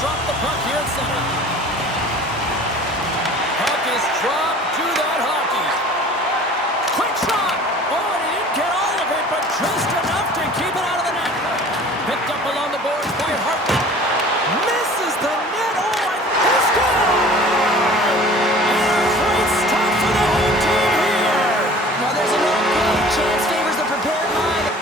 drop the puck here at center. Puck is dropped to that hockey. Quick shot! Oh, and he didn't get all of it, but just enough to keep it out of the net. Picked up along the boards by Hartman. Misses the net. Oh, and he scores! And great start for the home team here. Well, there's a no-goal. Chance favors the prepared line.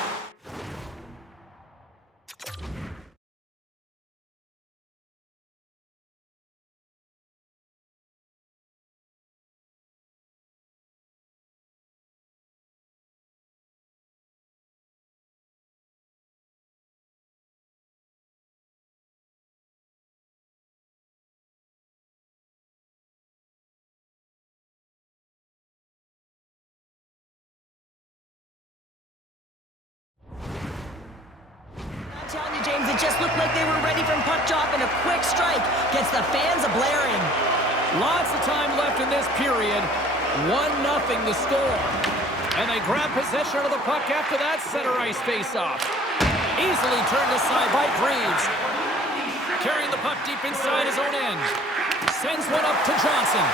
I'm telling you, James, it just looked like they were ready from puck drop, and a quick strike gets the fans a-blaring. Lots of time left in this period. 1-0 the score. And they grab possession of the puck after that center ice face-off. Easily turned aside by Greaves. Carrying the puck deep inside his own end. Sends one up to Johnson.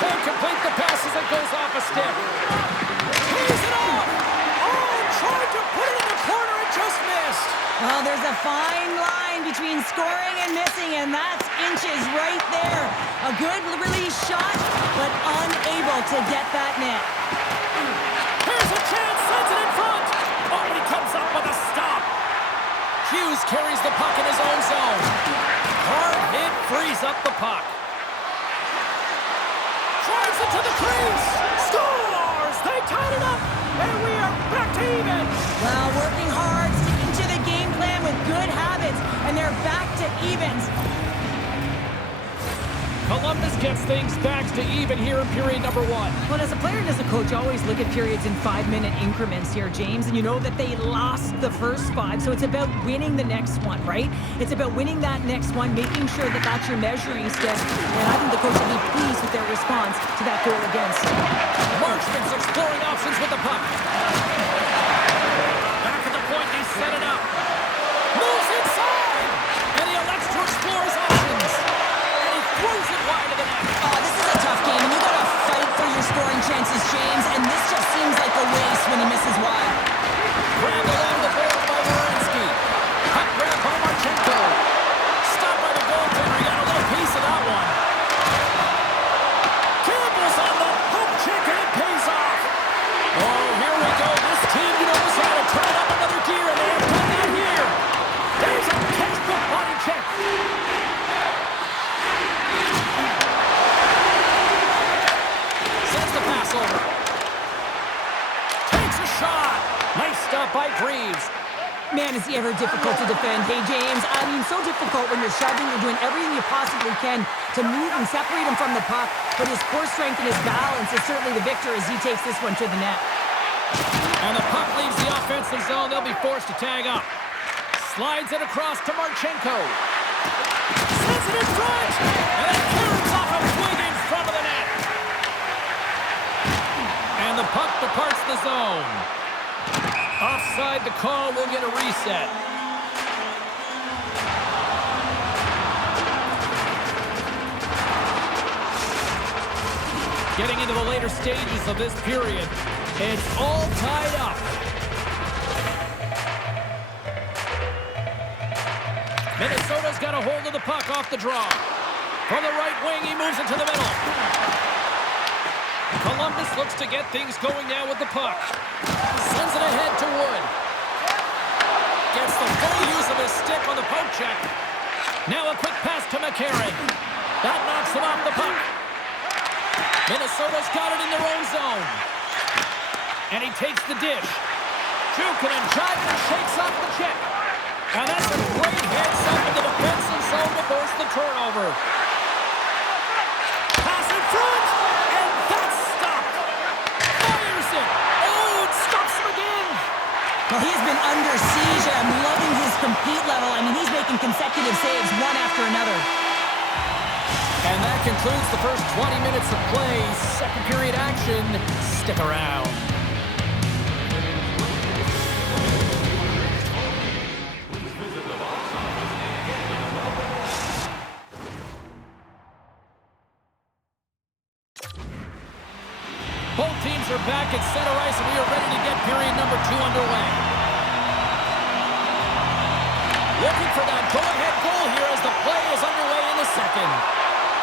Can't complete the pass as it goes off a stick. He's it off! Oh, tried to put it in the corner, it just missed. Well, there's a fine line between scoring and missing, and that's inches right there. A good release shot, but unable to get that net. Here's a chance, sends it in front. Oh, and he comes up with a stop. Hughes carries the puck in his own zone. Hard hit frees up the puck. Drives it to the crease. Scores! They tied it up, and we are back to even. Well, working hard, sticking to the game plan with good habits, and they're back to evens. Columbus gets things back to even here in period number 1. Well, as a player and as a coach, you always look at periods in 5-minute increments here, James, and you know that they lost the first 5, so it's about winning the next one, right? It's about winning that next one, making sure that that's your measuring stick, and I think the coach will be pleased with their response to that goal against. Marchman's exploring options with the puck. Back at the point, they set it up. Moves inside, and he elects to explore his options. And he throws it wide of the net. Oh, this is a tough game, and you gotta fight for your scoring chances, James, and this just seems like a waste when he misses wide. Grabbed along the board by Werenski. Puck grab by Marchenko. Stopped by the goaltender. He got a little piece of that one. Campbell's on the poke check, and it pays off. Oh, here we go. This team knows how to turn up another gear, and they have done that here. There's a textbook body check. Sends the pass over. Takes a shot. Nice stop by Greaves. Man, is he ever difficult to defend. Hey, James, I mean, so difficult when you're shoving, you're doing everything you possibly can to move and separate him from the puck, but his core strength and his balance is certainly the victor as he takes this one to the net. And the puck leaves the offensive zone. They'll be forced to tag up. Slides it across to Marchenko. Sends it in front, and it carries off a swing in front of the net. And the puck departs the zone. Offside the call, will get a reset. Getting into the later stages of this period, it's all tied up. Minnesota's got a hold of the puck off the draw. From the right wing, he moves it to the middle. Columbus looks to get things going now with the puck. Sends it ahead to Wood. Gets the full use of his stick on the poke check. Now a quick pass to McCarron. That knocks him off the puck. Minnesota's got it in their own zone. And he takes the dish. Jukinen jiving and shakes off the check. And that's a great heads-up in the defensive zone to force the turnover. Pass in front, and that's stopped. Fires it. Oh, it stops him again. Well, he's been under siege, and I'm loving his compete level. I mean, he's making consecutive saves one after another. And that concludes the first 20 minutes of play. Second period action. Stick around. back at center ice, and we are ready to get period number 2 underway. Looking for that go-ahead goal here as the play is underway in the second.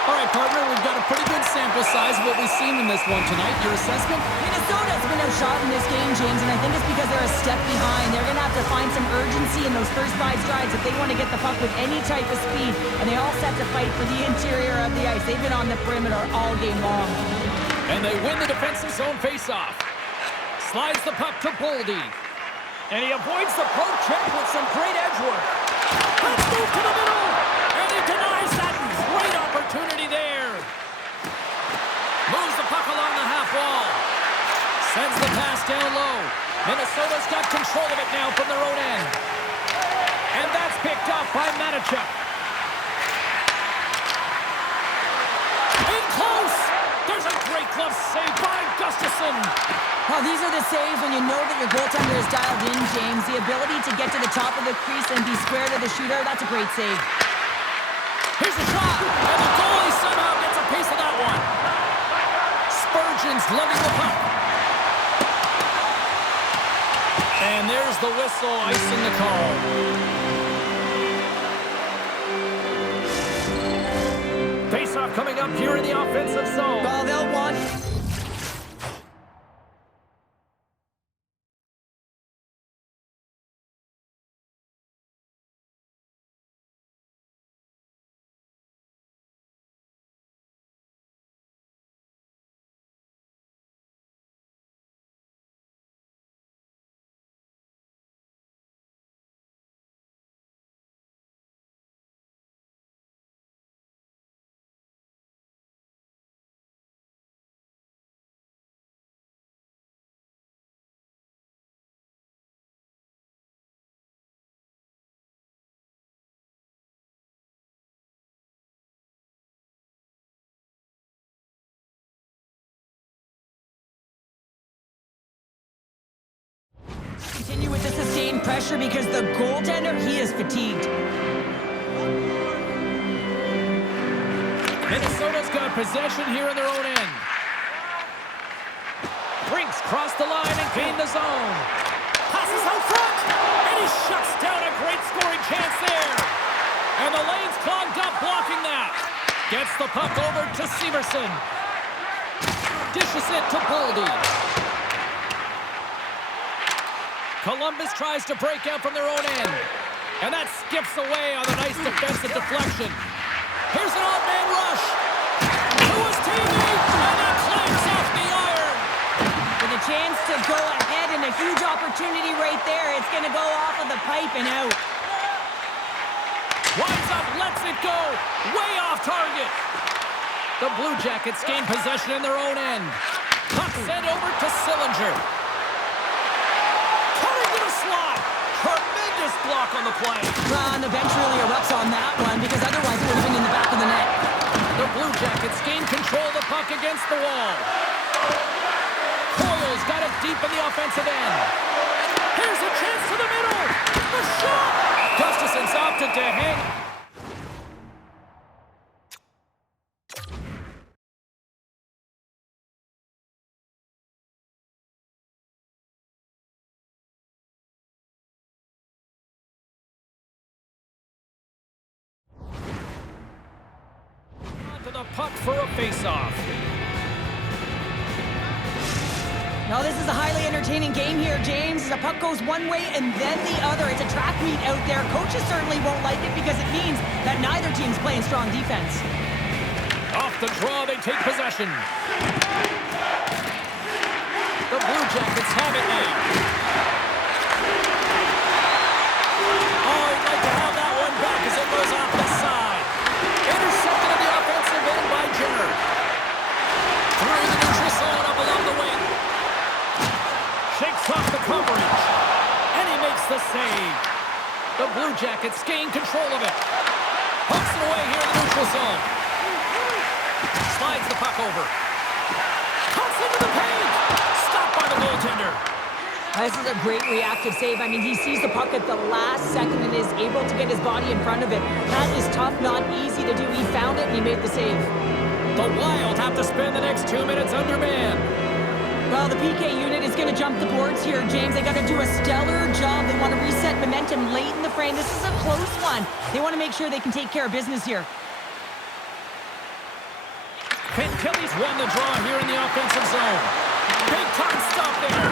All right, partner, we've got a pretty good sample size of what we've seen in this one tonight. Your assessment? Minnesota's been outshot in this game, James, and I think it's because they're a step behind. They're going to have to find some urgency in those first 5 strides if they want to get the puck with any type of speed, and they all set to fight for the interior of the ice. They've been on the perimeter all game long. And they win the defensive zone faceoff. Slides the puck to Boldy. And he avoids the poke check with some great edge work. Let's move to the middle. And he denies that. Great opportunity there. Moves the puck along the half wall. Sends the pass down low. Minnesota's got control of it now from their own end. And that's picked up by Matichuk. In close. There's a great glove save by Gustafsson. Well, these are the saves when you know that your goaltender is dialed in, James. The ability to get to the top of the crease and be square to the shooter, that's a great save. Here's a shot, and the goalie somehow gets a piece of that one. Spurgeon's lugging the puck. And there's the whistle, icing the call. Face-off coming up here in the offensive zone. Well, they'll want... Continue with the sustained pressure because the goaltender, he is fatigued. Minnesota's got possession here in their own end. Brinks crossed the line and gained the zone. Passes out front, and he shuts down a great scoring chance there. And the lane's clogged up blocking that. Gets the puck over to Severson. Dishes it to Boldy. Columbus tries to break out from their own end. And that skips away on a nice defensive deflection. Here's an odd-man rush. To his teammate, and it clanks off the iron. With a chance to go ahead and a huge opportunity right there. It's going to go off of the pipe and out. Winds up, lets it go. Way off target. The Blue Jackets gain possession in their own end. Puck sent over to Sillinger. Slot. Tremendous block on the play. And the bench really erupts on that one because otherwise it would have been in the back of the net. The Blue Jackets gain control of the puck against the wall. Coyle's got it deep in the offensive end. Here's a chance to the middle. The shot. Gustafsson's opted to hang. The puck for a face-off. Now this is a highly entertaining game here, James. The puck goes one way and then the other. It's a track meet out there. Coaches certainly won't like it because it means that neither team's playing strong defense. Off the draw, they take possession. The Blue Jackets have it now. Oh, he'd like to have that one back as it goes off the side. Intercepted in the offensive end by Jenner. Through the neutral zone up along the wing. Shakes off the coverage. And he makes the save. The Blue Jackets gain control of it. Hooks it away here in the neutral zone. Slides the puck over. Cuts into the paint. Stopped by the goaltender. This is a great reactive save. I mean, he sees the puck at the last second and is able to get his body in front of it. That is tough, not easy to do. He found it and he made the save. The Wild have to spend the next 2 minutes under man. Well, the PK unit is going to jump the boards here, James. They got to do a stellar job. They want to reset momentum late in the frame. This is a close one. They want to make sure they can take care of business here. Killy's won the draw here in the offensive zone. Big time stop there.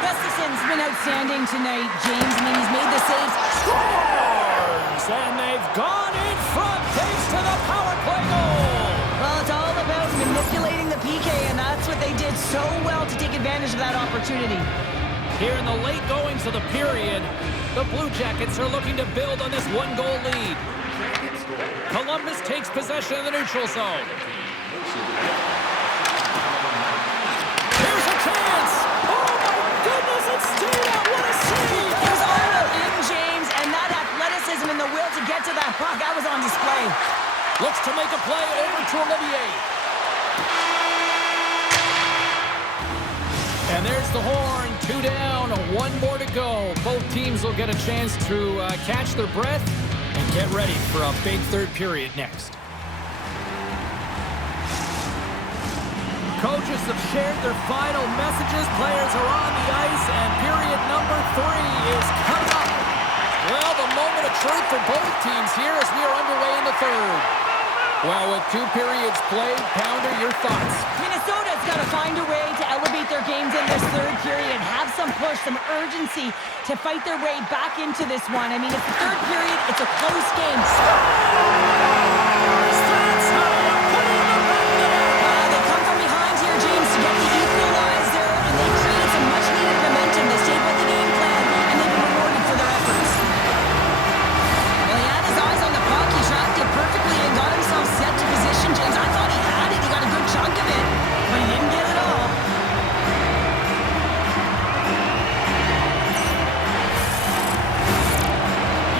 Gustafson's been outstanding tonight, James. I mean, he's made the saves. Scores! And they've gone in front thanks to the power play goal. Well, it's all about manipulating the PK, and that's what they did so well to take advantage of that opportunity. Here in the late goings of the period, the Blue Jackets are looking to build on this one-goal lead. Columbus takes possession of the neutral zone. Here's a chance! Oh my goodness, it's stayed out! What a save! It was all in, James, and that athleticism and the will to get to that puck, that was on display. Looks to make a play over to Olivier. And there's the horn. 2 down, 1 more to go. Both teams will get a chance to catch their breath and get ready for a big third period next. Coaches have shared their final messages. Players are on the ice, and period number 3 is coming up. Well, the moment of truth for both teams here as we are underway in the third. Well, with 2 periods played, Pounder, your thoughts? Minnesota's got to find a way to elevate their games in this third period, have some push, some urgency to fight their way back into this one. I mean, it's the third period. It's a close game. They come from behind here, James, to get the equalizer, and they create some much-needed momentum. They stayed with the game plan, and they've been rewarded for their efforts. Well, he had his eyes on the puck. He tracked it perfectly and got himself set to position, James. I thought he had it. He got a good chunk of it, but he didn't get it all.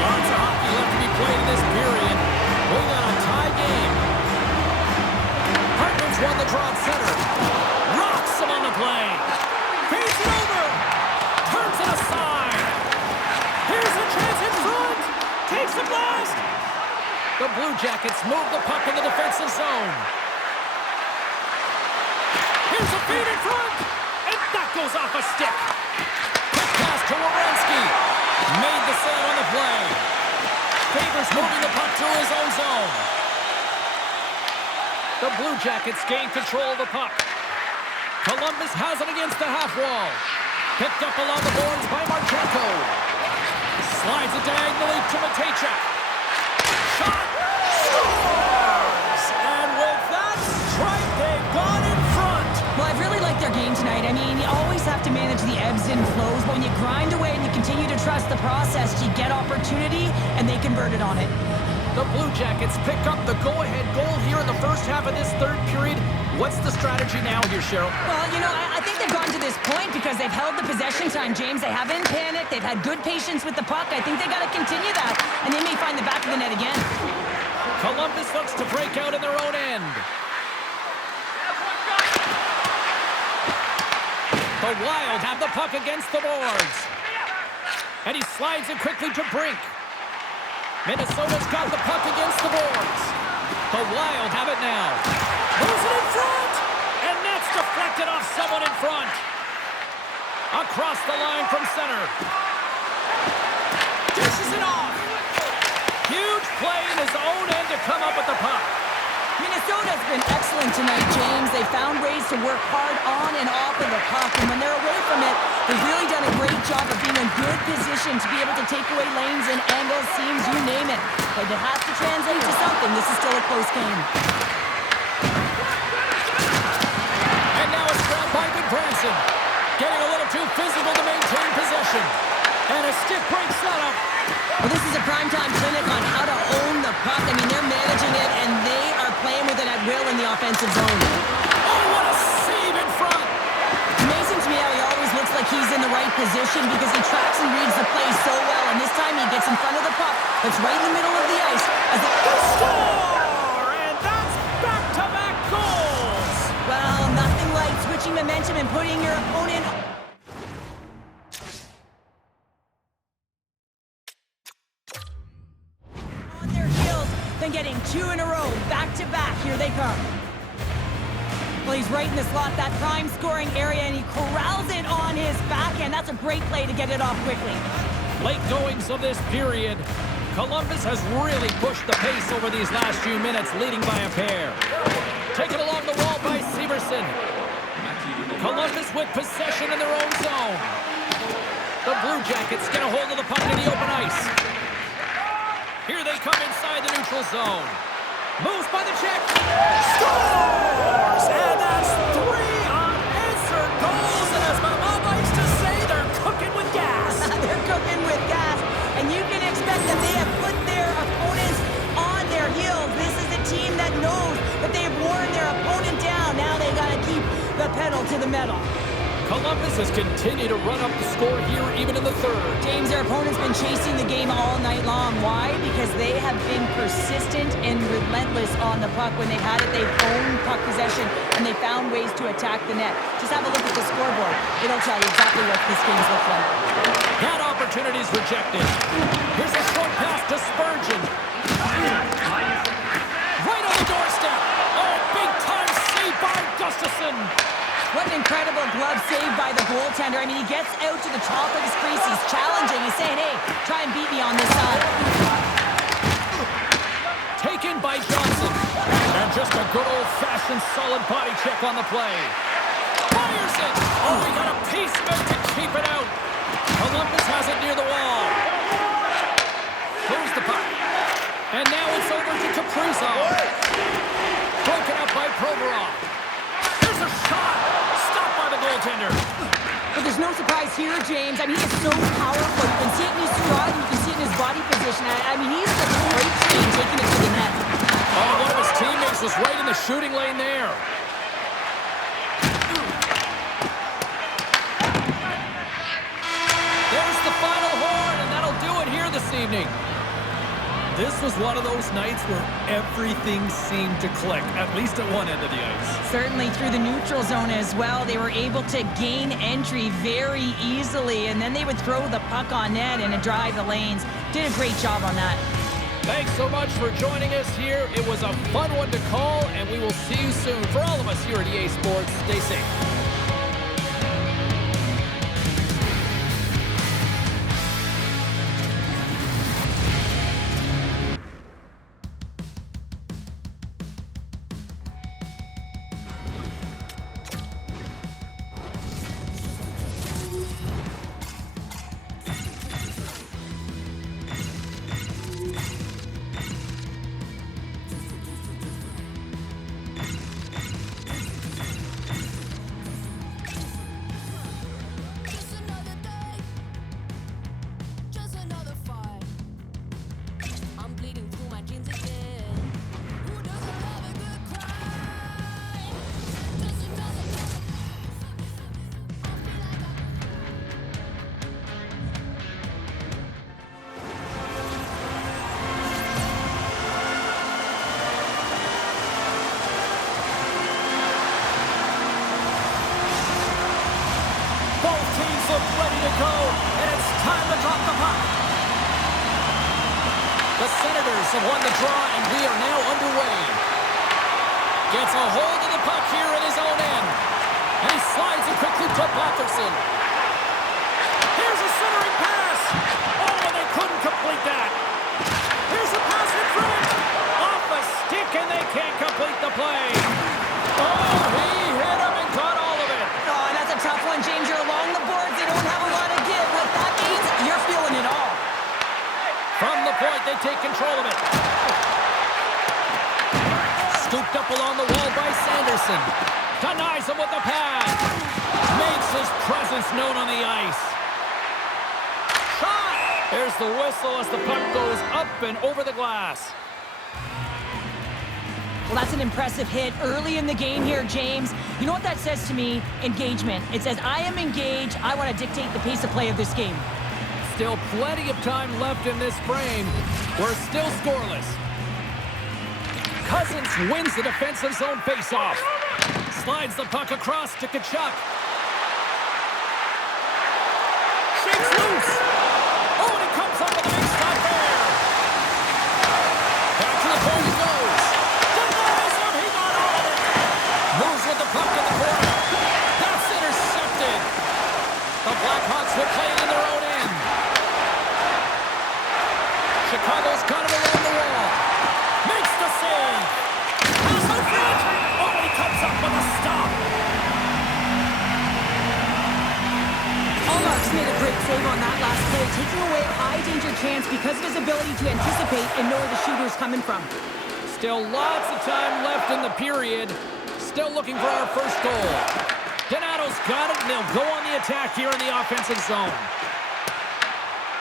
Lots of hockey left to be played in this period. We got a tie game. Hartman's won the draw at center. Rocks him on the play. Feeds it over. Turns it aside. Here's a chance in front. Takes the blast. The Blue Jackets move the puck in the defensive zone. Here's a feed in front. And that goes off a stick. Quick pass to Werenski. Made the save on the play. Favors moving the puck through his own zone. The Blue Jackets gain control of the puck. Columbus has it against the half wall. Picked up along the boards by Marchenko. Slides it diagonally to Matejchuk. Shot! Scores! And with that strike, they've gone in front. Well, I've really liked their game tonight. I mean, you always have to manage the ebbs and flows, but when you grind away and you continue to trust the process, you get opportunity, and they converted on it. The Blue Jackets pick up the go-ahead goal here in the first half of this third period. What's the strategy now here, Cheryl? Well, you know, I think they've gotten to this point because they've held the possession time, James. They haven't panicked. They've had good patience with the puck. I think they got to continue that, and they may find the back of the net again. Columbus looks to break out in their own end. The Wild have the puck against the boards. And he slides it quickly to Brink. Minnesota's got the puck against the boards. The Wild have it now. Moves it in front. And that's deflected off someone in front. Across the line from center. Dishes it off. Huge play in his own end to come up with the puck. Minnesota's been excellent tonight, James. They found ways to work hard on and off of the puck, and when they're away from it, they've really done a great job of being in good position to be able to take away lanes and angles, seams, you name it. But it has to translate to something. This is still a close game. And now it's grabbed by Goodbranson. Getting a little too physical to maintain possession. And a stiff break setup. Well, this is a primetime clinic on how to own the puck. I mean, they're managing it, and they are playing with it at will in the offensive zone. Oh, what a save in front. It's amazing to me how he always looks like he's in the right position because he tracks and reads the play so well, and this time he gets in front of the puck. That's right in the middle of the ice. As it score! And that's back-to-back goals. Well, nothing like switching momentum and putting your opponent on their heels, then getting 2 in a row, back-to-back. Here they come. Well, he's right in the slot, that prime scoring area, and he corrals it on his backhand. That's a great play to get it off quickly. Late goings of this period. Columbus has really pushed the pace over these last few minutes, leading by a pair. Taken along the wall by Severson. Columbus with possession in their own zone. The Blue Jackets get a hold of the puck in the open ice. Here they come inside the neutral zone. Moves by the Czech. Scores! And that's 3 unanswered goals. And as my mom likes to say, they're cooking with gas. They're cooking with gas. And you can expect that they have put their opponents on their heels. This is a team that knows that they've worn their opponent down. Now they got to keep the pedal to the metal. Columbus has continued to run up the score here even in the third. James, their opponent's been chasing the game all night long. Why? Because they have been persistent and relentless on the puck. When they've had it, they've owned puck possession, and they found ways to attack the net. Just have a look at the scoreboard. It'll tell you exactly what this game's look like. That opportunity is rejected. Here's a short pass to Spurgeon. Right on the doorstep. Oh, big-time save by Gustafsson. What an incredible glove save by the goaltender. I mean, he gets out to the top of his crease. He's challenging. He's saying, hey, try and beat me on this side. Taken by Johnson. And just a good old-fashioned solid body check on the play. Fires it. Oh, he got a piece of it to keep it out. Columbus has it near the wall. Moves the puck. And now it's over to Kaprizov. Broken up by Provorov. There's a shot. Stopped by the goaltender. But there's no surprise here, James. I mean, he is so powerful. You can see it in his stride. You can see it in his body position. I mean, he's the great team taking it to the net. Oh, one of his teammates was right in the shooting lane there. There's the final horn, and that'll do it here this evening. This was one of those nights where everything seemed to click, at least at one end of the ice. Certainly through the neutral zone as well. They were able to gain entry very easily, and then they would throw the puck on net and drive the lanes. Did a great job on that. Thanks so much for joining us here. It was a fun one to call, and we will see you soon. For all of us here at EA Sports, stay safe. Ready to go, and it's time to drop the puck. The Senators have won the draw, and we are now underway. Gets a hold of the puck here at his own end. And he slides it quickly to Batherson. Here's a centering pass. Oh, and they couldn't complete that. Here's a pass in front. Off a stick, and they can't complete the play. Oh, he hit him and got all of it. Oh, and that's a tough one, James. You're along the boards. They don't have a lot of give. What that means, you're feeling it all. From the point, they take control of it. Scooped up along the wall by Sanderson. Denies him with the pad. Makes his presence known on the ice. Shot! There's the whistle as the puck goes up and over the glass. Well, that's an impressive hit early in the game here, James. You know what that says to me? Engagement. It says, I am engaged. I want to dictate the pace of play of this game. Still plenty of time left in this frame. We're still scoreless. Cousins wins the defensive zone faceoff. Slides the puck across to Tkachuk. Shakes loose. Oh, and he comes up with a big stop there. Back to the point he goes. Denies him. He got all of it. Moves with the puck. Chicago's got it along the wall. Makes the save. Pass in front. Oh, he comes up with a stop. Allmark's made a great save on that last play, taking away a high-danger chance because of his ability to anticipate and know where the shooter's coming from. Still lots of time left in the period. Still looking for our first goal. Donato's got it, and they'll go on the attack here in the offensive zone.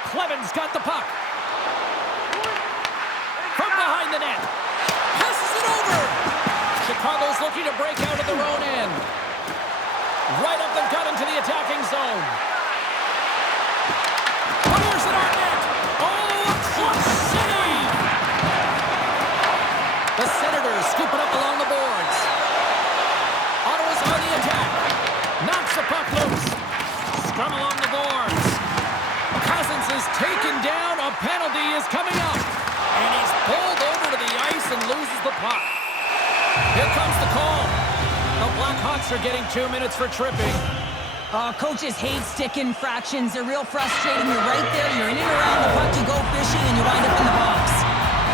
Cleven's got the puck. From behind the net. Passes it over. Chicago's looking to break out of their own end. Right up the gut into the attacking zone. Fires it on net. Oh, shot save! The Senators scoop it up along the boards. Ottawa's on the attack. Knocks the puck loose. Scrum along the boards. Cousins is taken down. A penalty is coming up. And he's pulled over to the ice and loses the puck. Here comes the call. The Blackhawks are getting 2 minutes for tripping. Coaches hate stick infractions. They're real frustrating. You're right there. You're in and around the puck. You go fishing and you wind up in the box.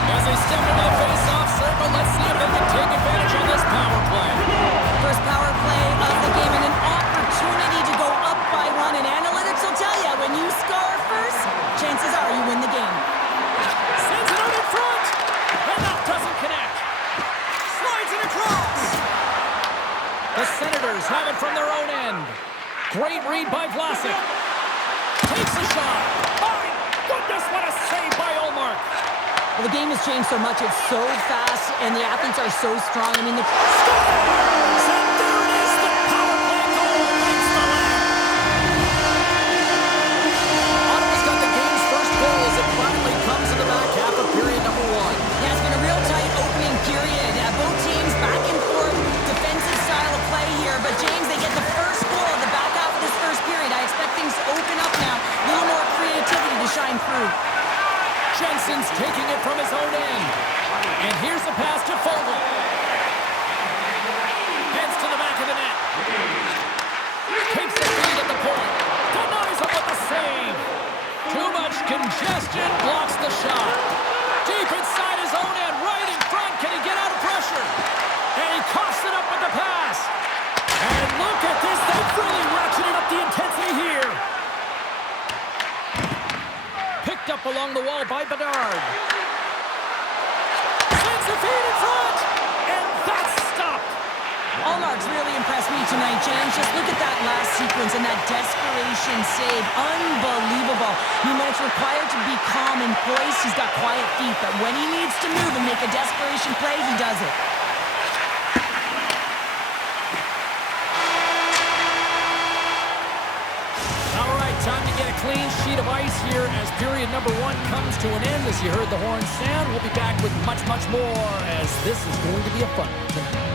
As they step into the face-off circle, let's see if they can take advantage of this power play. First power play of the game and an opportunity to go up by one. And analytics will tell you, when you score first, chances are you win the game. Sends it out in front. And that doesn't connect. Slides it across. The Senators have it from their own end. Great read by Vlasic. Takes a shot. My goodness, what a save by Ullmark. Well, the game has changed so much. It's so fast, and the athletes are so strong. I mean, And there it is, the power play goal against the line. Ottawa's got the game's first goal as it finally comes in the back half of period number one. Yeah, it's been a real tight opening period. Both teams back and forth, defensive style of play here. But, James, they get the first goal in the back half of this first period. I expect things to open up now. A little more creativity to shine through. Jensen's taking it from his own end. And here's the pass to Fogle. Heads to the back of the net. Takes the feed at the point. Denies him with the save. Too much congestion. Blocks the shot. Deep inside his own end. Right in front. Can he get out of pressure? And he coughs it up with the pass. And look at this. They've really ratcheted up the intensity here. Picked up along the wall by Bedard. Sends the feed in front. And that's stopped. Allmark's really impressed me tonight, James. Just look at that last sequence and that desperation save. Unbelievable. I mean, when it's required to be calm and poised, he's got quiet feet. But when he needs to move and make a desperation play, he does it. All right, time to get a clean sheet of ice here as period number one comes to an end. As you heard the horn sound, we'll be back with much, much more as this is going to be a fun one.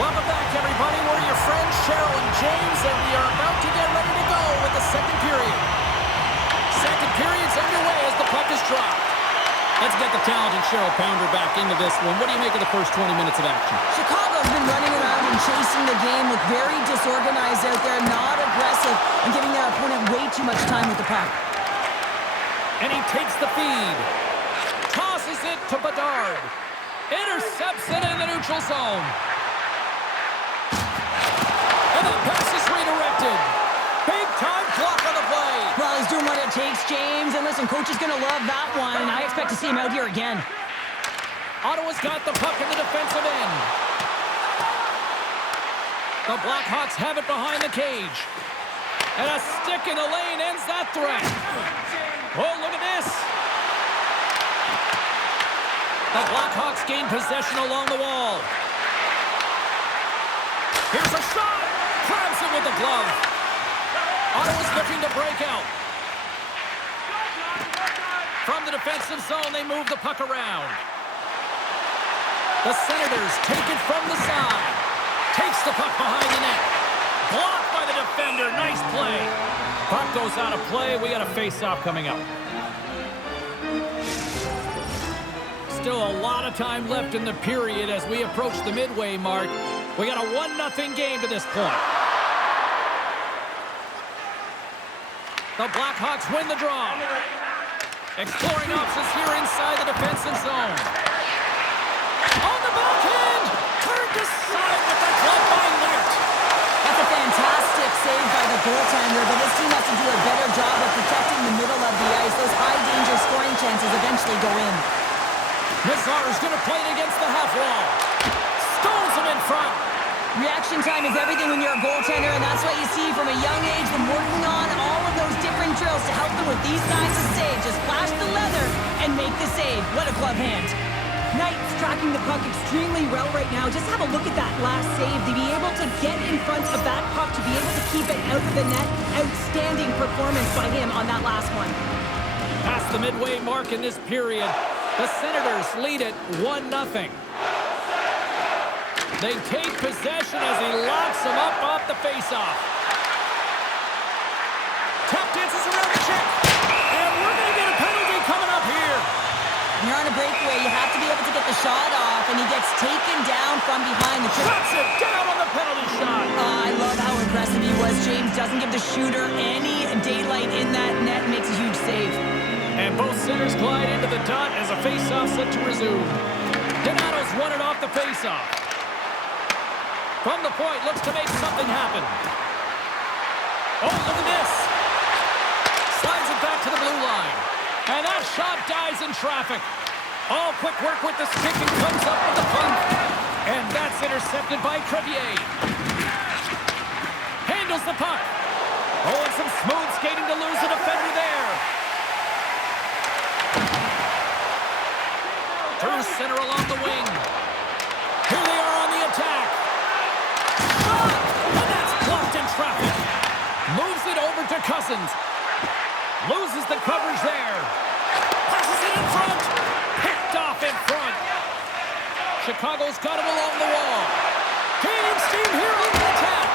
Welcome back, everybody. We're your friends, Cheryl and James, and we are about to get ready to go with the second period. Second period's underway as the puck is dropped. Let's get the talented Cheryl Pounder back into this one. What do you make of the first 20 minutes of action? Chicago's been running around and chasing the game, look very disorganized out there, not aggressive, and giving their opponent way too much time with the puck. And he takes the feed. Tosses it to Bedard. Intercepts it in the neutral zone. And the pass is redirected. Big time block on the play. Well, he's doing what it takes, James. And listen, coach is going to love that one, and I expect to see him out here again. Ottawa's got the puck in the defensive end. The Blackhawks have it behind the cage. And a stick in the lane ends that threat. Oh, look at this. The Blackhawks gain possession along the wall. Here's a shot. Grabs it with the glove. Ottawa's looking to break out. From the defensive zone, they move the puck around. The Senators take it from the side. Takes the puck behind the net. Blocked by the defender. Nice play. Puck goes out of play. We got a face-off coming up. Still a lot of time left in the period as we approach the midway mark. We got a 1-0 game to this point. The Blackhawks win the draw. Exploring options here inside the defensive zone. On the backhand! Turned aside with the glove by Knight. That's a fantastic save by the goaltender, but this team has to do a better job of protecting the middle of the ice. Those high-danger scoring chances eventually go in. Nazar's going to play it against the half wall. Stones him in front. Reaction time is everything when you're a goaltender, and that's what you see from a young age when working on all of those different drills to help them with these kinds of saves. Just flash the leather and make the save. What a glove hand. Knight's tracking the puck extremely well right now. Just have a look at that last save. To be able to get in front of that puck, to be able to keep it out of the net, outstanding performance by him on that last one. Past the midway mark in this period, the Senators lead it 1-0. They take possession as he locks him up off the faceoff. Tap dances around the check. And we're going to get a penalty coming up here. When you're on a breakaway, you have to be able to get the shot off, and he gets taken down from behind the trick. Shuts it down on the penalty shot. I love how aggressive he was. James doesn't give the shooter any daylight in that net, makes a huge save. And both centers glide into the dot as a faceoff set to resume. Donato's won it off the faceoff. From the point, looks to make something happen. Oh, look at this. Slides it back to the blue line. And that shot dies in traffic. Oh, quick work with the stick and comes up with the puck. And that's intercepted by Crevier. Handles the puck. Oh, and some smooth skating to lose a defender there. Through center along the wing. Here they are on the attack. And that's blocked in traffic. Moves it over to Cousins. Loses the coverage there. Passes it in front. Picked off in front. Chicago's got it along the wall. Gaining steam here on the attack.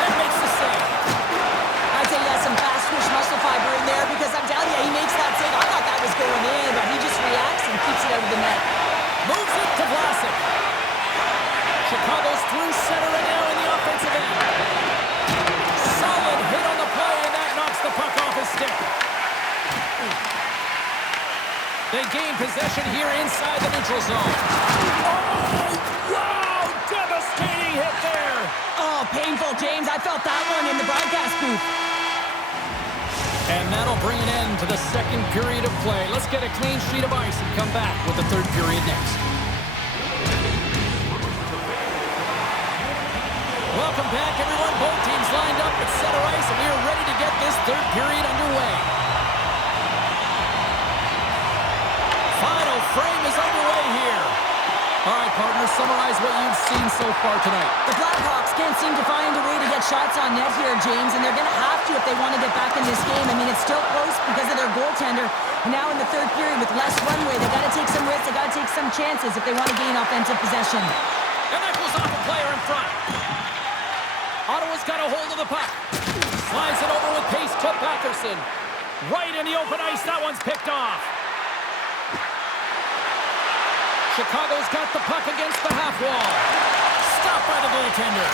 And makes the save. I'd say he has some fast twitch muscle fiber in there because I'm telling you, he makes that save. I thought that was going in, but he just reacts and keeps it out of the net. Moves it to Vlasic. Chicago's through center and now in the offensive end. Solid hit on the play, and that knocks the puck off his stick. They gain possession here inside the neutral zone. Oh, wow! Devastating hit there. Oh, painful, James. I felt that one in the broadcast booth. And that'll bring an end to the second period of play. Let's get a clean sheet of ice and come back with the third period next. Welcome back, everyone. Both teams lined up at center ice, and we are ready to get this third period underway. Final frame is underway here. All right, partner, summarize what you've seen so far tonight. The Blackhawks can't seem to find a way to get shots on net here, James, and they're going to have to if they want to get back in this game. I mean, it's still close because of their goaltender. Now in the third period with less runway, they've got to take some risks, they've got to take some chances if they want to gain offensive possession. And that goes off a player in front. Ottawa's got a hold of the puck. Slides it over with pace to Patterson. Right in the open ice, that one's picked off. Chicago's got the puck against the half wall. Stopped by the goaltender.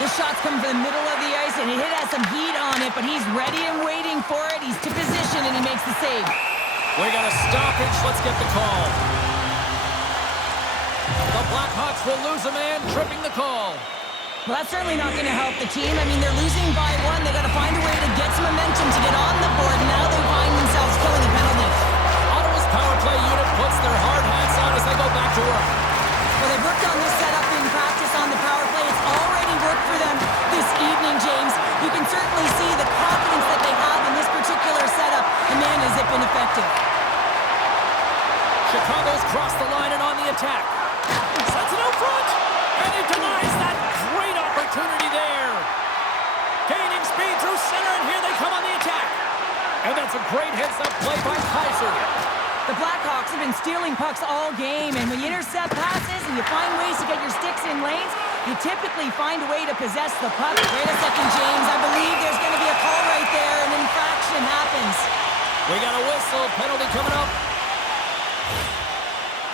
The shot's coming from the middle of the ice, and it has some heat on it, but he's ready and waiting for it. He's to position, and he makes the save. We got a stoppage. Let's get the call. The Blackhawks will lose a man, tripping the call. Well, that's certainly not going to help the team. I mean, they're losing by one. They've got to find a way to get some momentum to get on the board. Now they find themselves killing a penalty. Ottawa's power play unit puts their hard hats on as they go back to work. Well, they've worked on this setup in practice on the power play. It's already worked for them this evening, James. You can certainly see Chicago's crossed the line and on the attack. Sends it out front, and he denies that great opportunity there. Gaining speed through center, and here they come on the attack. And that's a great heads-up play by Kaiser. The Blackhawks have been stealing pucks all game, and when you intercept passes and you find ways to get your sticks in lanes, you typically find a way to possess the puck. Wait a second, James. I believe there's going to be a call right there. An infraction happens. We got a whistle. Penalty coming up.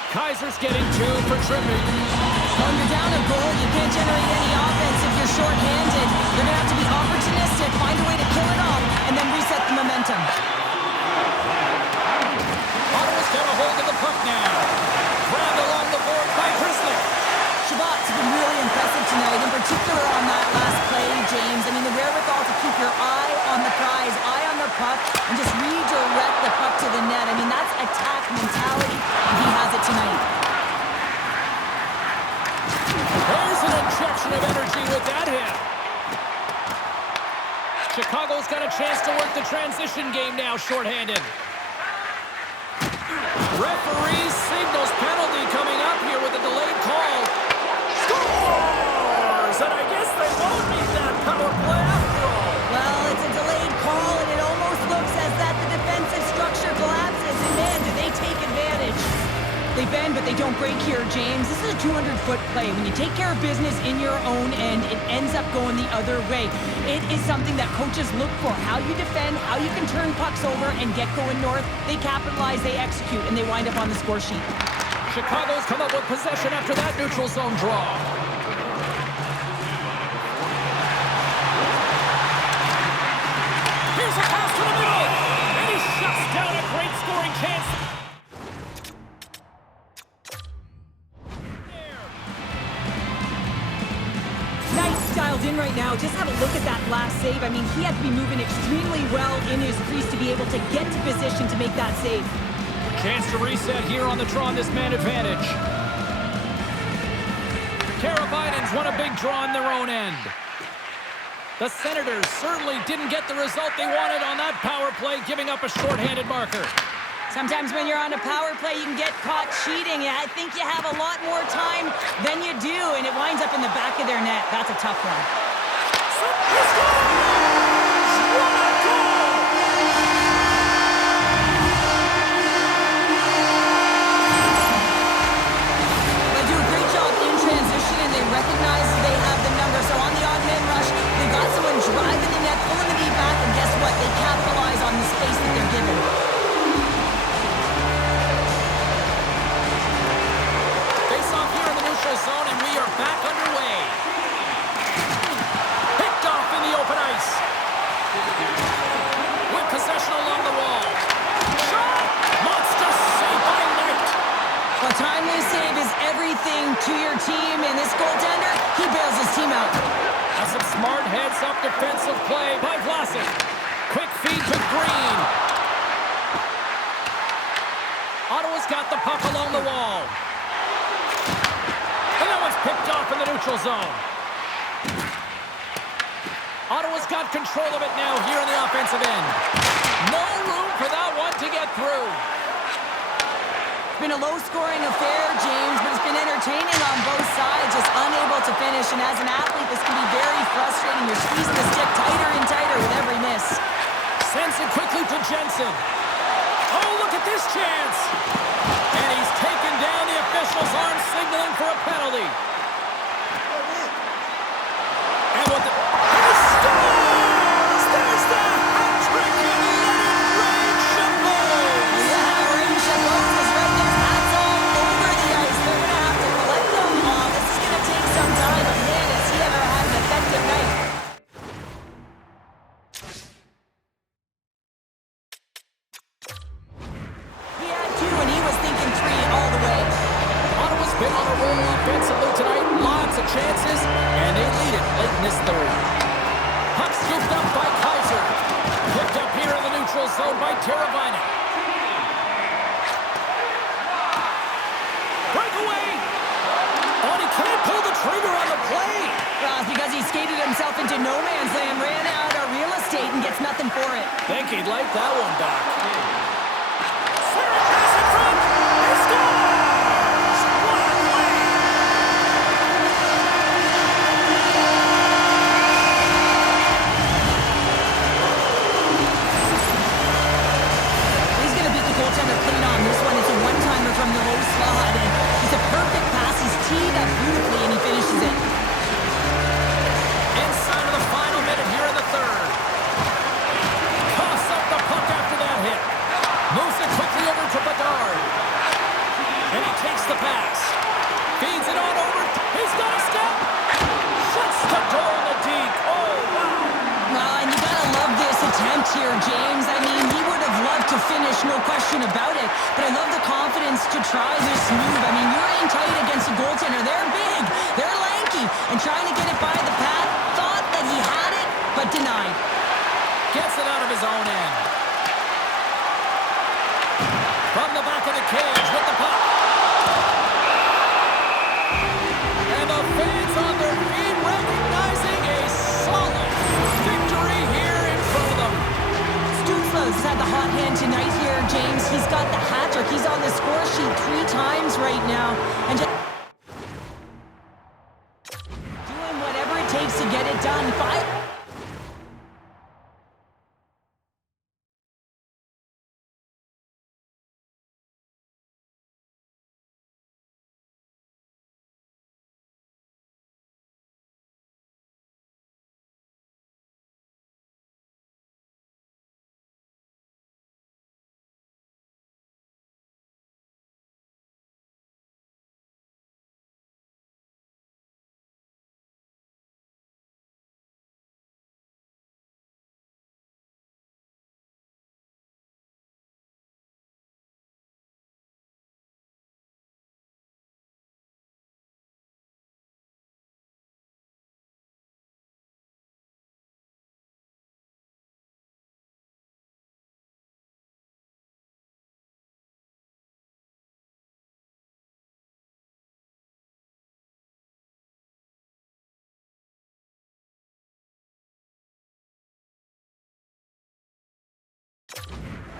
Kaiser's getting 2 for tripping. When you're down a goal, you can't generate any offense if you're shorthanded. You're going to have to be opportunistic, find a way to kill it off, and then reset the momentum. Ottawa's got a hold of the puck now. Grabbed along the board by Grzelcyk. Shabbat's been really impressive tonight, in particular on that last play, James. I mean, the wherewithal to keep your eye on the prize, eye on the puck, and just redirect the puck to the net. I mean, that's attack mentality, and he has it tonight. There's an injection of energy with that hit. Chicago's got a chance to work the transition game now, shorthanded. Referee signals penalty coming up here with a delayed call. Scores! And I guess they won't need that power play after all. Well, it's a delayed call, and it almost looks as that the defensive structure collapses. And man, do they take advantage. They bend, but they don't break here, James. This is a 200-foot play. When you take care of business in your own end, it ends up going the other way. It is something that coaches look for. How you defend, how you can turn pucks over and get going north. They capitalize, they execute, and they wind up on the score sheet. Chicago's come up with possession after that neutral zone draw. Here's a pass to the middle, and he shuts down a great scoring chance. Dialed in right now. Just have a look at that last save. I mean, he had to be moving extremely well in his crease to be able to get to position to make that save. Chance to reset here on the draw on this man advantage. Carabinen's won a big draw on their own end. The Senators certainly didn't get the result they wanted on that power play, giving up a shorthanded marker. Sometimes when you're on a power play, you can get caught cheating. I think you have a lot more time than you do, and it winds up in the back of their net. That's a tough one. They do a great job in transition, and they recognize they have the number. So on the odd man rush, they got someone driving the net, pulling the knee back, and guess what? They capitalize on the space that they're given. Zone, and we are back underway. Picked off in the open ice. With possession along the wall. Shot! Monster save by Knight. A timely save is everything to your team, and this goaltender, he bails his team out. That's some smart heads-up defensive play by Vlasic. Quick feed to Green. Ottawa's got the puck along the wall. Picked off in the neutral zone. Ottawa's got control of it now here in the offensive end. No room for that one to get through. It's been a low-scoring affair, James, but it's been entertaining on both sides, just unable to finish. And as an athlete, this can be very frustrating. You're squeezing the stick tighter and tighter with every miss. Sends it quickly to Jensen. Oh, look at this chance. And he's taken down the official's arm, signaling for a penalty. And what the... He scores! There's the hat trick and Leonard Rain Chabot! Yeah, Rain Chabot is right there. Hats all over the ice. They're going to have to collect them all. This is going to take some time, but man, has he ever had an effective night. He had 2, and he was thinking 3 all the way. Ottawa's been on a roll offensively tonight. Lots of chances, and they lead it late in this third. Puck scooped up by Kaiser. Picked up here in the neutral zone by Teravainen. Breakaway! Oh, and he can't pull the trigger on the play. Well, it's because he skated himself into no man's land, ran out of real estate, and gets nothing for it. Think he'd like that one back. Pass in front. He scores! effort here, James. I mean, he would have loved to finish, no question about it. But I love the confidence to try this move. I mean, you're in tight against a goaltender. They're big, they're lanky, and trying to get it by the pad. Thought that he had it, but denied. Gets it out of his own end. From the back of the cage with the puck. And the fans on their feet recognizing a solid victory here in front of them. Stützle has had the hot hand tonight here, James. He's got the hat trick. He's on the score sheet 3 times right now. And just doing whatever it takes to get it done.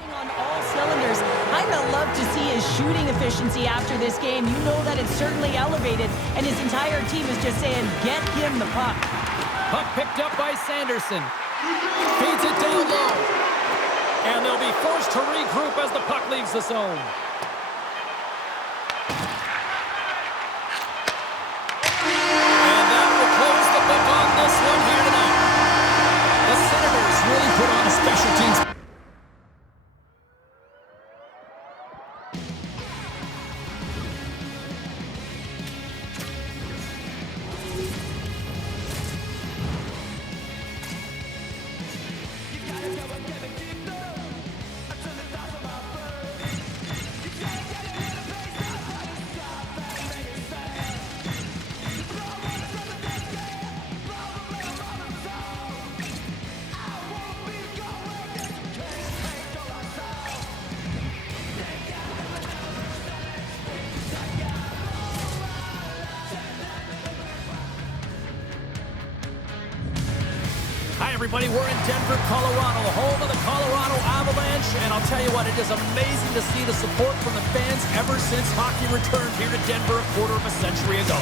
On all cylinders. I'd love to see his shooting efficiency after this game. You know that it's certainly elevated, and his entire team is just saying, get him the puck. Puck picked up by Sanderson. Feeds it down low. And they'll be forced to regroup as the puck leaves the zone. And that will close the book on this one here tonight. The Senators really put on a special teams. Hi, everybody. We're in Denver, Colorado, home of the Colorado Avalanche. And I'll tell you what, it is amazing to see the support from the fans ever since hockey returned here to Denver a quarter of a century ago.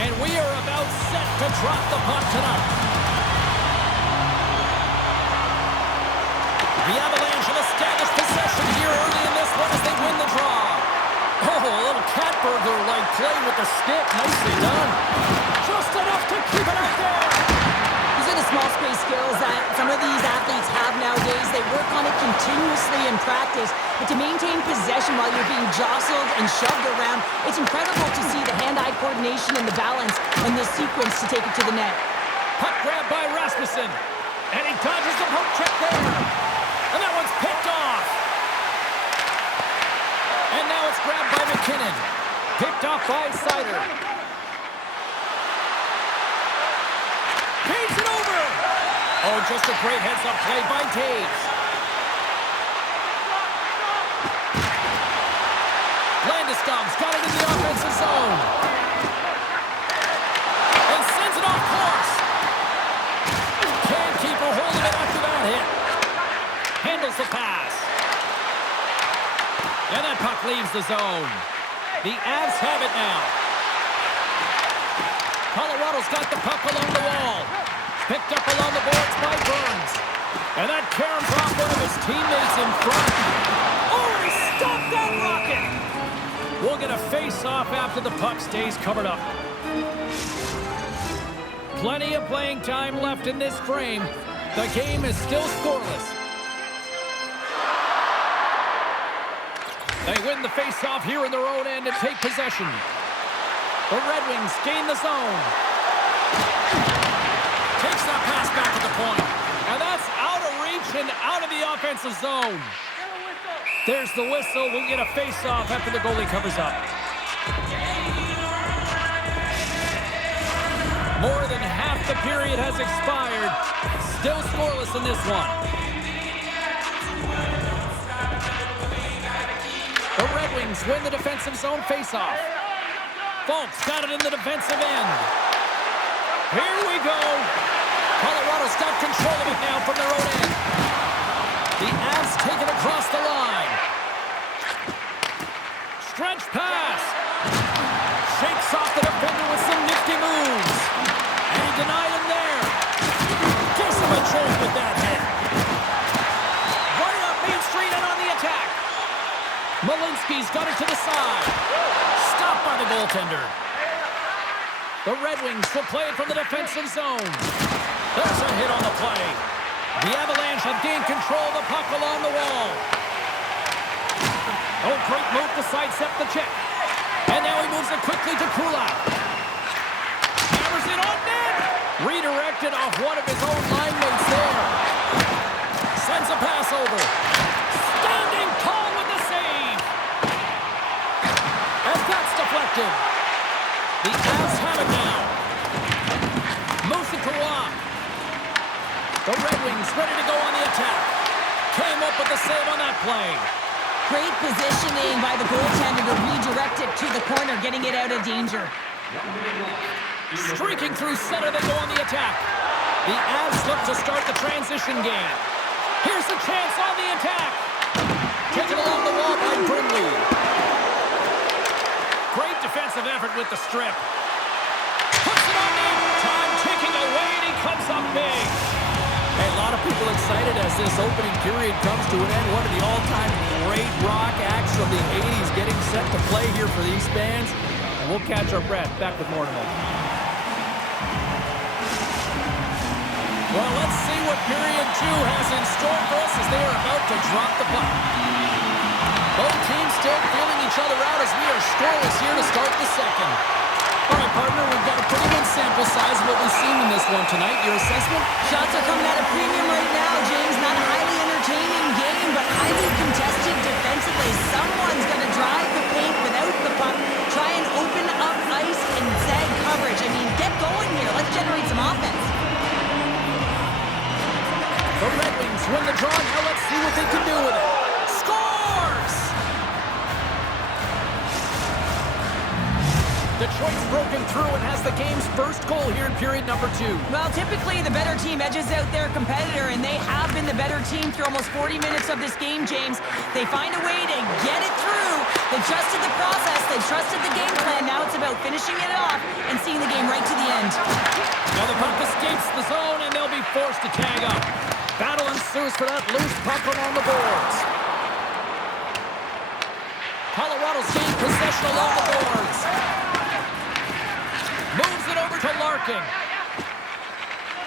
And we are about set to drop the puck tonight. The Avalanche have established possession here early in this one as they win the draw. Oh, a little cat burglar-like play with the stick. Nicely done. Just enough to keep it out there. The small space skills that some of these athletes have nowadays, they work on it continuously in practice, but to maintain possession while you're being jostled and shoved around, it's incredible to see the hand-eye coordination and the balance in this sequence to take it to the net. Puck grab by Rasmussen, and he dodges the poke check there, and that one's picked off. And now it's grabbed by McKinnon, picked off by Seider. Paints it over! Oh, just a great heads-up play by Taves. Landeskog's got it in the offensive zone. And sends it off course. Can't keep a hold of it after that hit. Handles the pass. And that puck leaves the zone. The Avs have it now. Colorado's got the puck along the wall. Picked up along the boards by Burns. And that caroms off one of his teammates in front. Oh, he stopped that rocket! We'll get a face-off after the puck stays covered up. Plenty of playing time left in this frame. The game is still scoreless. They win the face-off here in their own end and take possession. The Red Wings gain the zone. Takes that pass back to the point. And that's out of possession out of the offensive zone. There's the whistle. We'll get a face-off after the goalie covers up. More than half the period has expired. Still scoreless in this one. The Red Wings win the defensive zone face-off. Folks got it in the defensive end. Here we go. Colorado's got control of it now from their own end. The Avs take it across the line. Stretch pass. Shakes off the defender with some nifty moves. And he denied him there. Gives him a choke with that hit. Right up Main Street and on the attack. Malinsky's got it to the side. Stopped by the goaltender. The Red Wings will play it from the defensive zone. There's a hit on the play. The Avalanche have gained control of the puck along the wall. Oh, great move to sidestep the check. And now he moves it quickly to Kulak. Hammers it on net. Redirected off one of his own line mates there. Sends a pass over. Standing tall with the save. And that's deflected. The Avs have it now. Moves it to Rock. The Red Wings ready to go on the attack. Came up with the save on that play. Great positioning by the goaltender to redirect it to the corner, getting it out of danger. Streaking through center, they go on the attack. The Avs look to start the transition game. Here's the chance on the attack. Taken along the wall by Brindley. Great defensive effort with the strip. Puts it on him. Time ticking away, and he comes up big. Hey, a lot of people excited as this opening period comes to an end. One of the all-time great rock acts from the 80s getting set to play here for these fans. And we'll catch our breath. Back with more in a moment. Well, let's see what period 2 has in store for us as they are about to drop the puck. Both teams still feeling each other out as we are scoreless here to start the second. All right, partner, we've got a pretty good sample size of what we've seen in this one tonight. Your assessment? Shots are coming at a premium right now, James. Not a highly entertaining game, but highly contested defensively. Someone's going to drive the paint without the puck, try and open up ice and zag coverage. I mean, get going here. Let's generate some offense. The Red Wings win the draw. Now let's see what they can do with it. Scores! Detroit's broken through and has the game's first goal here in period number 2. Well, typically the better team edges out their competitor, and they have been the better team through almost 40 minutes of this game, James. They find a way to get it through. They trusted the process. They trusted the game plan. Now it's about finishing it off and seeing the game right to the end. Now the puck escapes the zone, and they'll be forced to tag up. Battle ensues for that loose puck along the boards. Colorado's gained possession along the boards. Moves it over to Larkin.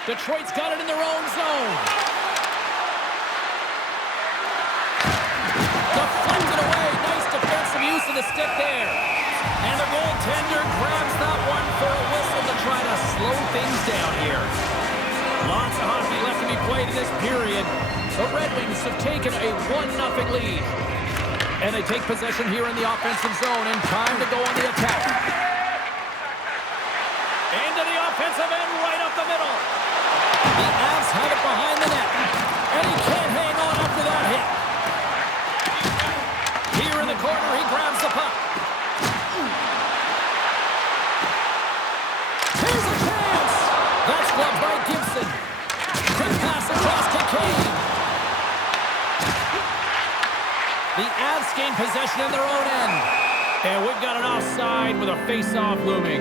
Detroit's got it in their own zone. Deflected away. Nice defensive use of the stick there. And the goaltender grabs that one for a whistle to try to slow things down here. Lots of hockey left to be played in this period. The Red Wings have taken a 1-0 lead. And they take possession here in the offensive zone and time to go on the attack. Into the offensive end, right up the middle. The Avs have it behind the net. And he can't hang on after that hit. Here in the corner, he grabs the puck. Here's a chance. That's gloved by Gibson. Quick pass across to Kane. The Avs gain possession in their own end. And we've got an offside with a face-off looming.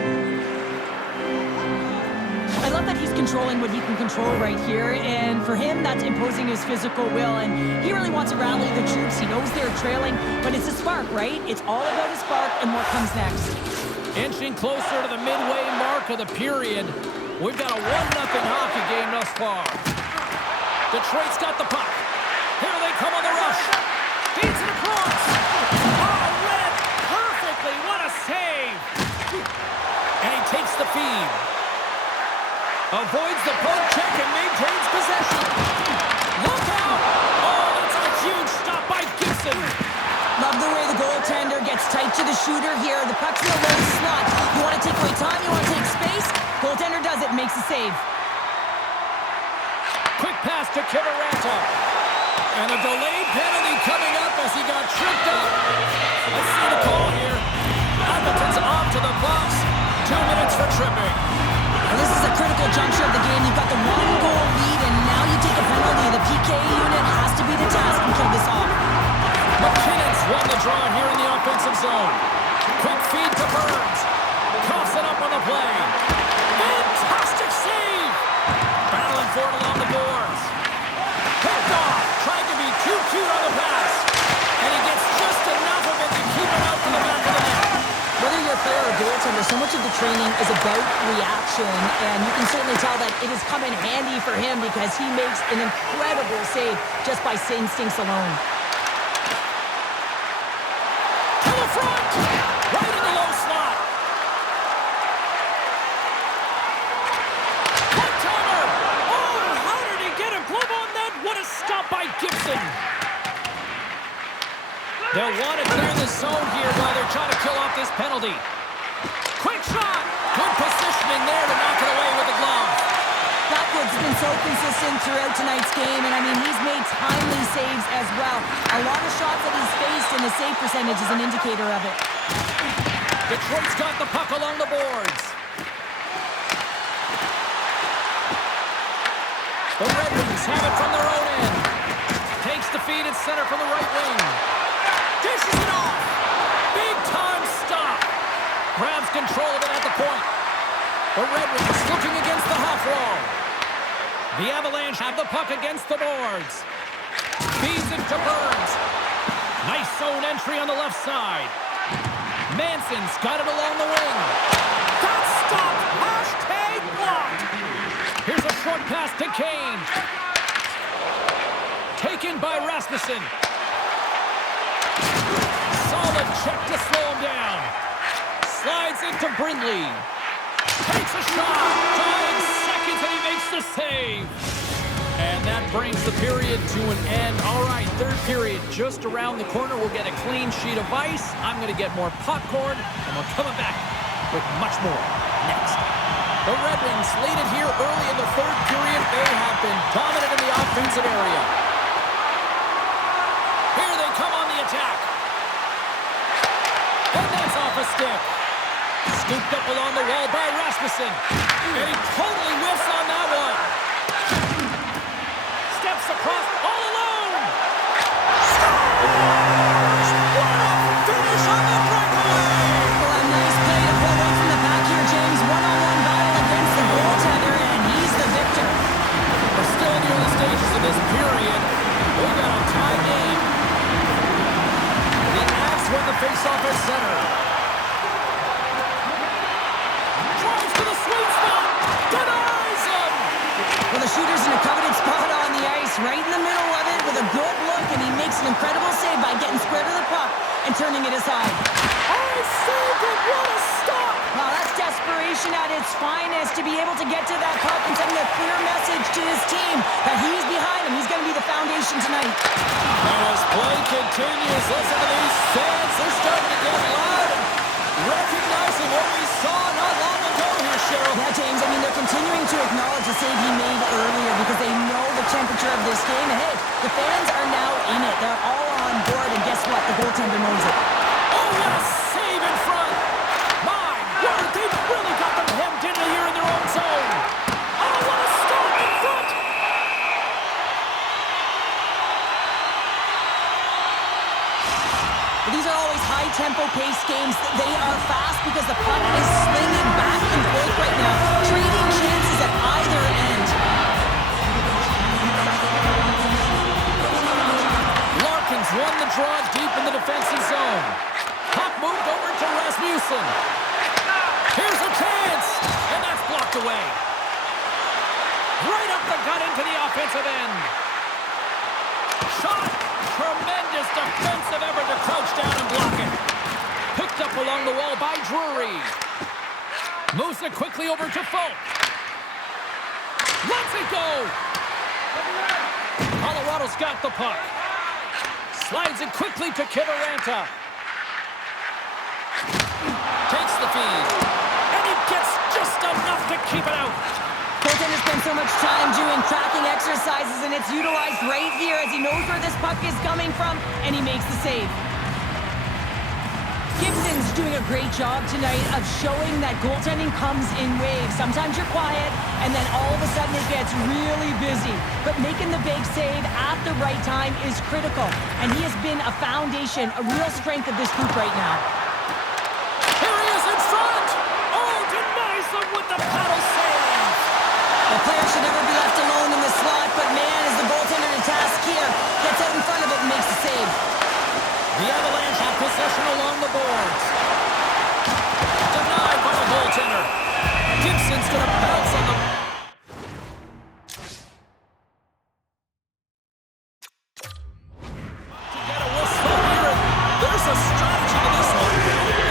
I love that he's controlling what he can control right here, and for him, that's imposing his physical will, and he really wants to rally the troops. He knows they're trailing, but it's a spark, right? It's all about a spark and what comes next. Inching closer to the midway mark of the period. We've got a 1-0 hockey game thus far. Detroit's got the puck. Here they come on the rush. Feeds it across. Oh, read perfectly. What a save. And he takes the feed. Avoids the poke check and maintains possession. Look out! shooter here. The puck's in the low slot. You want to take away time, you want to take space. Goaltender does it, makes a save. Quick pass to Kiviranta. And a delayed penalty coming up as he got tripped up. Let's see the call here. Appleton's off to the box. 2 minutes for tripping. Well, this is a critical juncture of the game. You've got the 1-goal lead, and now you take a penalty. The PK unit has to be the task and kill this off. McKinnon's won the draw here in the offensive zone. Quick feed to Burns. Coughs it up on the play. Fantastic save! Battling for it along the boards. Picked off. Trying to be too cute on the pass. And he gets just enough of it to keep it out to the back of the net. Whether you're a player or goaltender, so much of the training is about reaction, and you can certainly tell that it has come in handy for him because he makes an incredible save just by instincts alone. To the front! Right in the low slot. One-timer! Oh, how did he get a glove on that? What a stop by Gibson! They'll want to clear the zone here while they're trying to kill off this penalty. Quick shot! Good positioning there to knock it away with the glove. Blackwood's been so consistent throughout tonight's game, and I mean, he's made timely saves as well. A lot of shots that he's faced, and the save percentage is an indicator of it. Detroit's got the puck along the boards. The Red Wings have it from their own end. Takes the feed at center from the right wing. Dishes it off. Big time stop. Grabs control of it at the point. The Red Wings looking against the half wall. The Avalanche have the puck against the boards. Feeds it to Burns. Nice zone entry on the left side. Manson's got it along the wing. Got stopped. Hashtag blocked. Here's a short pass to Kane. Taken by Rasmussen. Solid check to slow him down. Slides into Brindley. Takes a shot. 5 seconds and he makes the save. And that brings the period to an end. All right, third period just around the corner. We'll get a clean sheet of ice. I'm going to get more popcorn, and we're coming back with much more next. The Red Wings lead it here early in the third period. They have been dominant in the offensive area. Here they come on the attack. And that's off a stick. Scooped up along the wall by Rasmussen. And he totally whiffs on that one. Steps across all alone. Scores! What a finish on the breakaway! Well, a nice play to pull right from the back here, James. One-on-one battle against the goaltender, and he's the victor. We're still in the early stages of this period. We got a tie game. The Avs win the faceoff at center. Drives to the sweet spot. Denies him. Well, the shooter's in a coveted spot on the ice, right in the middle of it with a good look, and he makes an incredible save by getting square to the puck and turning it aside. I saved it. What a stop. Well, that's desperation at its finest, to be able to get to that puck and send a clear message to his team that he's behind him. He's going to be the foundation tonight. And as play continues, listen to these fans. They're starting to get loud and recognizing what we saw not long ago here, Cheryl. Yeah, James, I mean, they're continuing to acknowledge the save he made earlier because they know the temperature of this game. And hey, the fans are now in it. They're all on board, and guess what? The goaltender knows it. Oh, what a save in front. My word, they've really got them hemmed in here in their own zone. Oh, what a stop in front. These are always high-tempo pace games. They are fast because the puck is slinging back and forth right now, trading chances at either end. Larkin's won the draw deep in the defensive zone. Puck moved over to Rasmussen. Here's a chance, and that's blocked away. Right up the gut into the offensive end. Shot. Tremendous defensive effort to crouch down and block it. Picked up along the wall by Drury. Moves it quickly over to Folk. Lets it go. Colorado's got the puck. Slides it quickly to Kiviranta. Takes the feed. And he gets just enough to keep it out. Goaltender spends so much time doing tracking exercises, and it's utilized right here as he knows where this puck is coming from, and he makes the save. Gibson's doing a great job tonight of showing that goaltending comes in waves. Sometimes you're quiet, and then all of a sudden it gets really busy. But making the big save at the right time is critical, and he has been a foundation, a real strength of this group right now. Here he is in front. Oh, denies him with the paddle save. The player should never be left alone in the slot, but man, is the goaltender to task here. Gets out in front of it and makes the save. The Avalanche have possession along the boards. Denied by the goaltender. Gibson's going to bounce on the... To get a whistle here. There's a strategy to this one.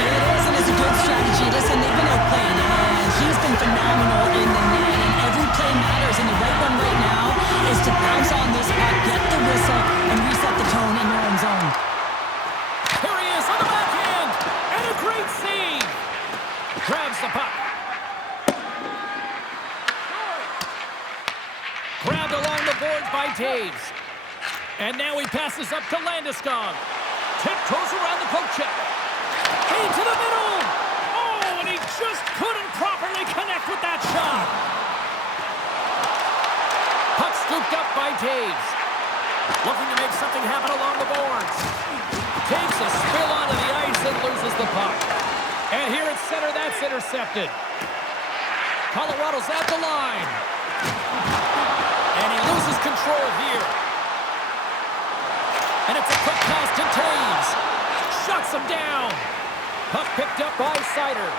It is, and it's a good strategy. Listen, they've been outplayed, and he's been phenomenal in the net, and every play matters, and the right one right now is to bounce on this puck, get the whistle, and reset the tone in your own zone. Here he is on the backhand. And a great save. Grabs the puck. Grabbed along the boards by Taves. And now he passes up to Landeskog. Tiptoes around the poke check. Into the middle. Oh, and he just couldn't properly connect with that shot. Puck scooped up by Taves. Looking to make something happen along the boards. Takes a spill onto the ice and loses the puck. And here at center, that's intercepted. Colorado's at the line. And he loses control here. And it's a quick pass to Taves. Shuts him down. Puck picked up by Seider.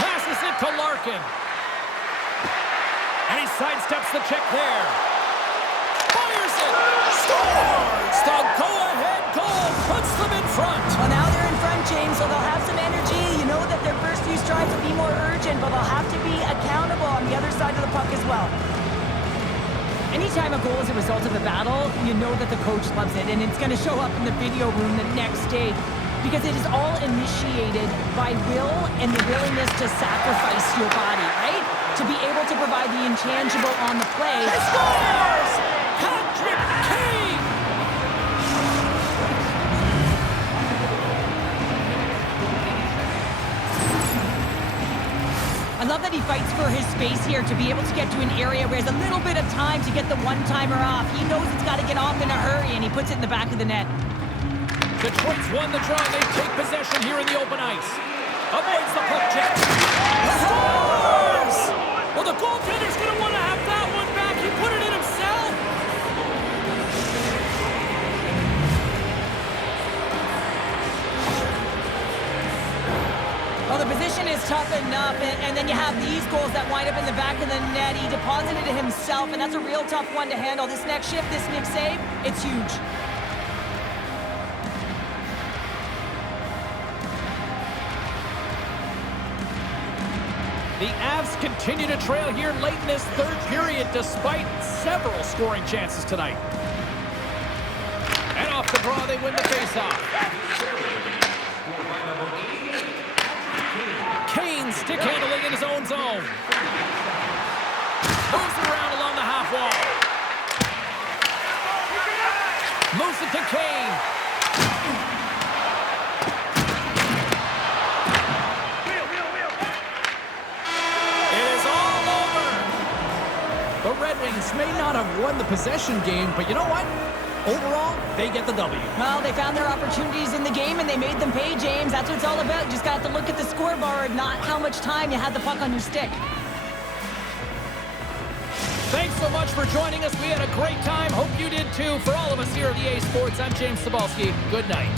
Passes it to Larkin. And he sidesteps the check there. Fires it. Scores! The go-ahead goal puts them in front. Well, now they're in front, James, so they'll have some energy. You know that their first few strides will be more urgent, but they'll have to be accountable on the other side of the puck as well. Anytime a goal is a result of a battle, you know that the coach loves it, and it's going to show up in the video room the next day because it is all initiated by will and the willingness to sacrifice your body, right? To be able to provide the intangible on the play. He scores! Patrick Kane! I love that he fights for his space here to be able to get to an area where he has a little bit of time to get the one-timer off. He knows it's got to get off in a hurry, and he puts it in the back of the net. Detroit's won the draw. They take possession here in the open ice. Avoids the puck check. Scores! Well, the goaltender's going to want to have that one back. He put it in himself. Well, the position is tough enough, and then you have these goals that wind up in the back of the net. He deposited it himself, and that's a real tough one to handle. This next shift, this next save, it's huge. The Avs continue to trail here late in this third period despite several scoring chances tonight. And off the draw, they win the faceoff. Kane stick handling in his own zone. Moves around along the half wall. Moves it to Kane. It is all over. The Red Wings may not have won the possession game, but you know what? Overall, they get the W. Well, they found their opportunities in the game, and they made them pay, James. That's what it's all about. You just got to look at the scoreboard, not how much time you had the puck on your stick. Thanks so much for joining us. We had a great time. Hope you did too. For all of us here at EA Sports, I'm James Cybulski. Good night.